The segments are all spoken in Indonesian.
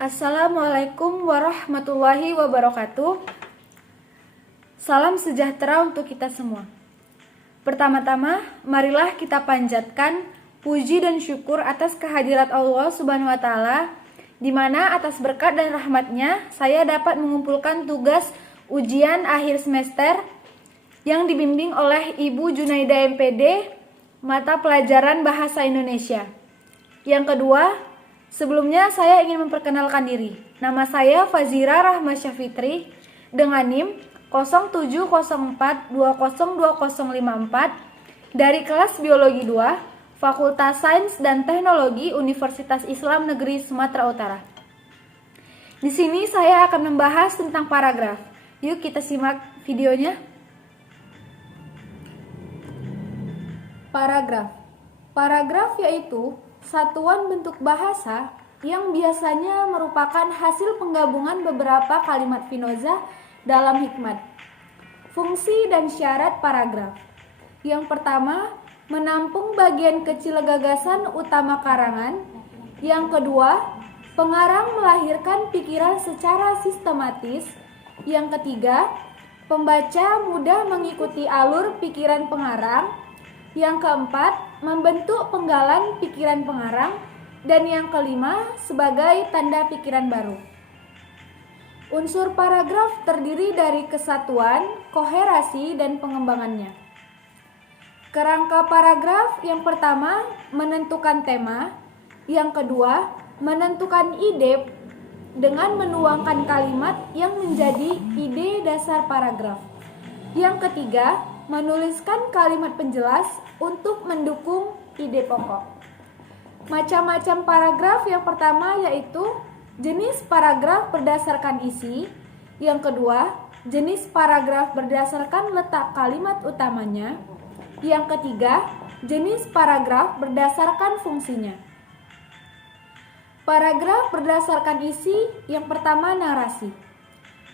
Assalamualaikum warahmatullahi wabarakatuh. Salam sejahtera untuk kita semua. Pertama-tama, marilah kita panjatkan puji dan syukur atas kehadirat Allah Subhanahu wa taala, di mana atas berkat dan rahmatnya saya dapat mengumpulkan tugas ujian akhir semester yang dibimbing oleh Ibu Junaida MPD, mata pelajaran Bahasa Indonesia. Yang kedua, sebelumnya saya ingin memperkenalkan diri. Nama saya Fazira Rahma Syafitri dengan NIM 0704202054 dari kelas Biologi 2, Fakultas Sains dan Teknologi Universitas Islam Negeri Sumatera Utara. Di sini saya akan membahas tentang paragraf. Yuk kita simak videonya. Paragraf. Paragraf yaitu satuan bentuk bahasa yang biasanya merupakan hasil penggabungan beberapa kalimat finozah dalam hikmat. Fungsi dan syarat paragraf. Yang pertama, menampung bagian kecil gagasan utama karangan. Yang kedua, pengarang melahirkan pikiran secara sistematis. Yang ketiga, pembaca mudah mengikuti alur pikiran pengarang. Yang keempat, membentuk penggalan pikiran pengarang. Dan yang kelima, sebagai tanda pikiran baru. Unsur paragraf terdiri dari kesatuan, koherasi, dan pengembangannya. Kerangka paragraf yang pertama, menentukan tema. Yang kedua, menentukan ide dengan menuangkan kalimat yang menjadi ide dasar paragraf. Yang ketiga, menuliskan kalimat penjelas untuk mendukung ide pokok. Macam-macam paragraf yang pertama yaitu jenis paragraf berdasarkan isi. Yang kedua, jenis paragraf berdasarkan letak kalimat utamanya. Yang ketiga, jenis paragraf berdasarkan fungsinya. Paragraf berdasarkan isi, yang pertama narasi.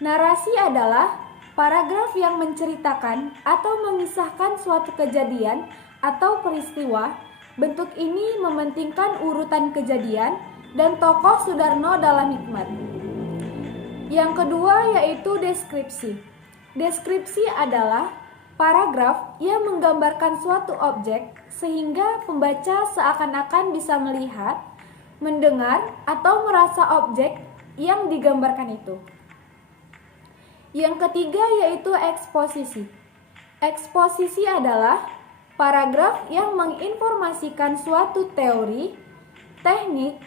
Narasi adalah paragraf yang menceritakan atau mengisahkan suatu kejadian atau peristiwa. Bentuk ini mementingkan urutan kejadian dan tokoh Sudarno dalam hikmat. Yang kedua yaitu deskripsi. Deskripsi adalah paragraf yang menggambarkan suatu objek sehingga pembaca seakan-akan bisa melihat, mendengar, atau merasa objek yang digambarkan itu. Yang ketiga yaitu eksposisi. Eksposisi adalah paragraf yang menginformasikan suatu teori, teknik,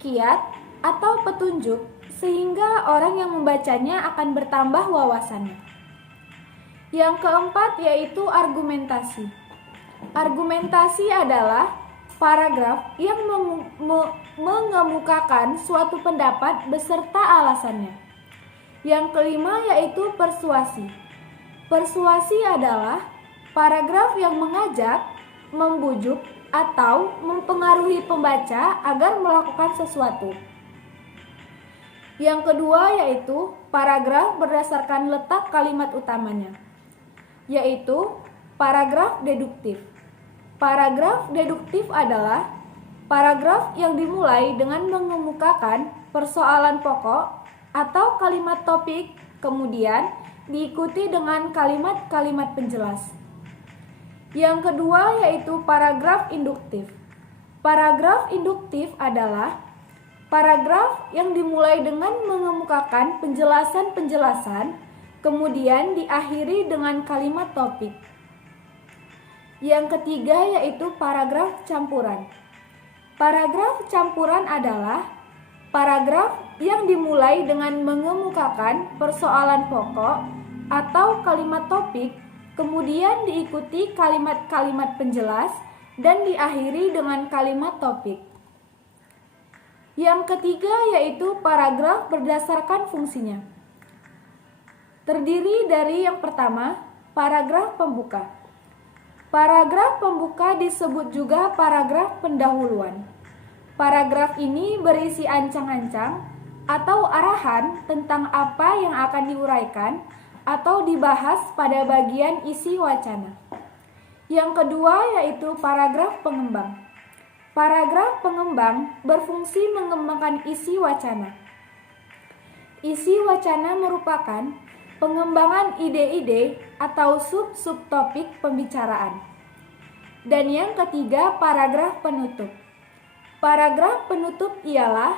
kiat, atau petunjuk sehingga orang yang membacanya akan bertambah wawasannya. Yang keempat yaitu argumentasi. Argumentasi adalah paragraf yang mengemukakan suatu pendapat beserta alasannya. Yang kelima yaitu persuasi. Persuasi adalah paragraf yang mengajak, membujuk, atau mempengaruhi pembaca agar melakukan sesuatu. Yang kedua yaitu paragraf berdasarkan letak kalimat utamanya, yaitu paragraf deduktif. Paragraf deduktif adalah paragraf yang dimulai dengan mengemukakan persoalan pokok atau kalimat topik, kemudian diikuti dengan kalimat-kalimat penjelas. Yang kedua yaitu paragraf induktif. Paragraf induktif adalah paragraf yang dimulai dengan mengemukakan penjelasan-penjelasan, kemudian diakhiri dengan kalimat topik. Yang ketiga yaitu paragraf campuran. Paragraf campuran adalah paragraf yang dimulai dengan mengemukakan persoalan pokok atau kalimat topik, kemudian diikuti kalimat-kalimat penjelas dan diakhiri dengan kalimat topik. Yang ketiga yaitu paragraf berdasarkan fungsinya. Terdiri dari yang pertama, paragraf pembuka. Paragraf pembuka disebut juga paragraf pendahuluan. Paragraf ini berisi ancang-ancang atau arahan tentang apa yang akan diuraikan atau dibahas pada bagian isi wacana. Yang kedua yaitu paragraf pengembang. Paragraf pengembang berfungsi mengembangkan isi wacana. Isi wacana merupakan pengembangan ide-ide atau sub-subtopik pembicaraan. Dan yang ketiga, paragraf penutup. Paragraf penutup ialah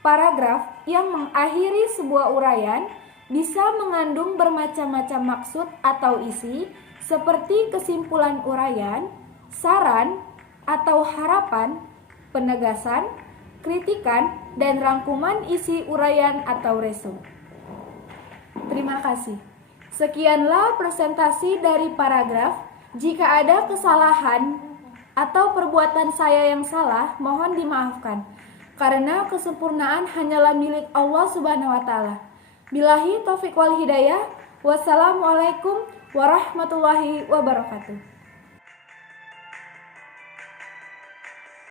paragraf yang mengakhiri sebuah uraian, bisa mengandung bermacam-macam maksud atau isi seperti kesimpulan uraian, saran atau harapan, penegasan, kritikan, dan rangkuman isi uraian atau resume. Terima kasih. Sekianlah presentasi dari paragraf. Jika ada kesalahan atau perbuatan saya yang salah, mohon dimaafkan. Karena kesempurnaan hanyalah milik Allah Subhanahu wa taala. Billahi taufiq wal hidayah. Wassalamualaikum warahmatullahi wabarakatuh.